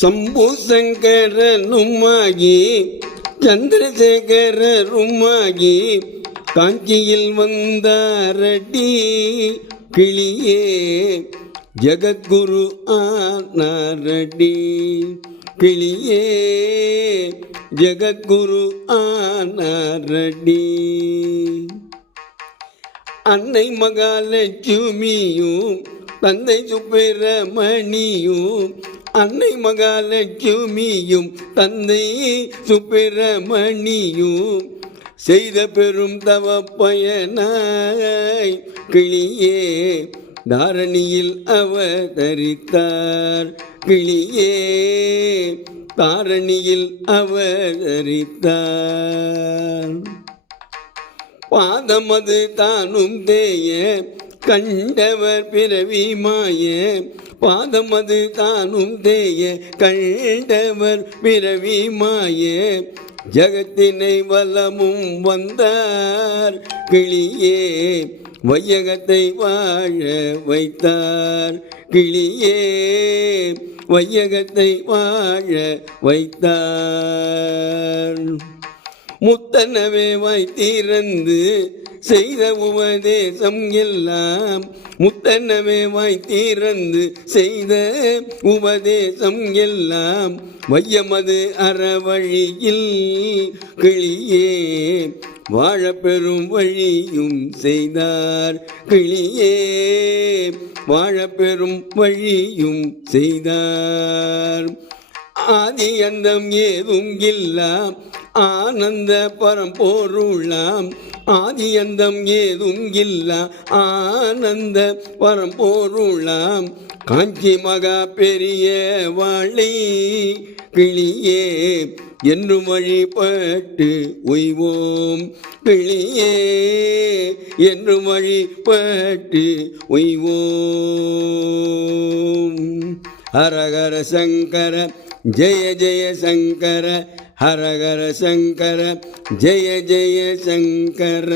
சம்பு சங்கரனுமாகி சந்திரசேகரருமாகி காஞ்சியில் வந்தாரடி கிளியே ஜகத்குரு ஆனாரடி கிளியே ஜகத்குரு ஆனாரடி. அன்னை மகாலட்சுமியும் தந்தை சுப்பிரமணியும் அன்னை மகாலட்சுமியும் தந்தை சுப்பிரமணியும் செய்த பெரும் தவ பயனாய் கிளியே தாரணியில் அவதரித்தார் கிளியே தாரணியில் அவதரித்தார். பாதமது தானும் தேய கண்டவர் பிறவி மாய பாதமது தானும் தேய கண்டவர் பிறவி மாய ஜகத்தினை வலமும் வந்தார் கிளியே வையகத்தை வாழ வைத்தார் கிளியே வையகத்தை வாழ வைத்தார். முத்தனவே வாய்த்திறந்து செய்த உபதேசம் எல்லாம் முத்தனவே வாய்த்திறந்து செய்த உபதேசம் எல்லாம் வையமது அறவழியில் கிளியே வாழ பெரும் வழியும் செய்தார் கிளியே வாழ பெரும் வழியும் செய்தார். ஆதி அந்தம் ஏதும் இல்லா ஆனந்த பரம்பொருளாம் ஆதி அந்தம் ஏதும் இல்லா ஆனந்த பரம்பொருளாம் காஞ்சி மகா பெரிய வாழை கிளியே என்றும் வழிபட்டு உய்வோம் கிளியே என்றும் வழிபட்டு உய்வோம். ஹரஹர சங்கர ஜெய ஜெய சங்கர ஹரஹர சங்கர ஜெய ஜெய சங்கர.